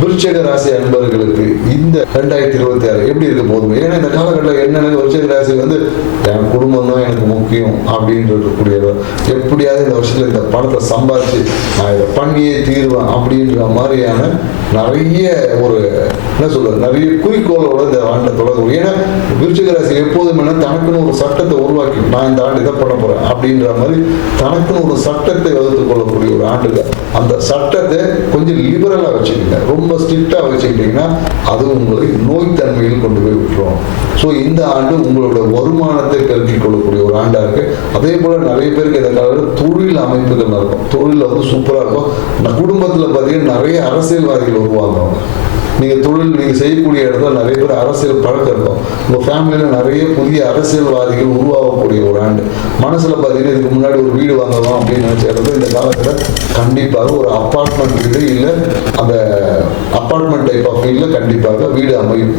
விருச்சிக ராசி அன்பர்களுக்கு இந்த 2026 எப்படி இருக்க போதும்? ஏன்னா இந்த காலகட்டத்தில் என்னென்ன விருச்சிக ராசி என் குடும்பம் தான் எனக்கு முக்கியம் அப்படின்றது கூடியவர் எப்படியாவது இந்த வருஷத்துல இந்த பணத்தை சம்பாதிச்சு நான் இதை பண்ணியே தீர்வேன் அப்படின்ற மாதிரியான நிறைய நிறைய குறிக்கோளோட இந்த ஆண்டை தொடர்பு. ஏன்னா விருச்சிக ராசி எப்போதுமே தனக்குன்னு ஒரு சட்டத்தை உருவாக்கி நான் இந்த ஆண்டு இதை பண்ண போறேன் அப்படின்ற மாதிரி தனக்குன்னு ஒரு சட்டத்தை வகுத்துக் கொள்ளக்கூடிய ஒரு ஆண்டுகள். அந்த சட்டத்தை கொஞ்சம் லிபரலா வச்சுக்கோங்க. ரொம்ப ஸ்ட்ரிக்டா வச்சுக்கிட்டீங்கன்னா அது உங்களை நோய் தன்மையில் கொண்டு போய் விட்டுரும். ஸோ இந்த ஆண்டு உங்களோட வருமானத்தை பெருக்கிக் கொள்ளக்கூடிய ஒரு ஆண்டா இருக்கு. அதே போல நிறைய பேருக்கு இந்த காலத்தில் தொழில் அமைப்புகள் இருக்கும். தொழில் சூப்பரா இருக்கும். குடும்பத்துல பார்த்தீங்கன்னா நிறைய அரசியல்வாதிகள் உருவாங்க. நீங்க செய்யக்கூடிய இடத்துல நிறைய பேர் அரசியல் பழக்கம் இருக்கும். உங்க ஃபேமிலியில நிறைய புதிய அரசியல்வாதிகள் உருவாகக்கூடிய ஒரு ஆண்டு. மனசுல பாத்தீங்கன்னா இதுக்கு முன்னாடி ஒரு வீடு வாங்கலாம் அப்படின்னு நினைச்சது இந்த காலத்துல கண்டிப்பாக ஒரு அப்பார்ட்மெண்ட் வீடு இல்ல அந்த அப்பார்ட்மெண்ட் டைப் ஆஃப் வீட்ல கண்டிப்பாக வீடு அமையும்.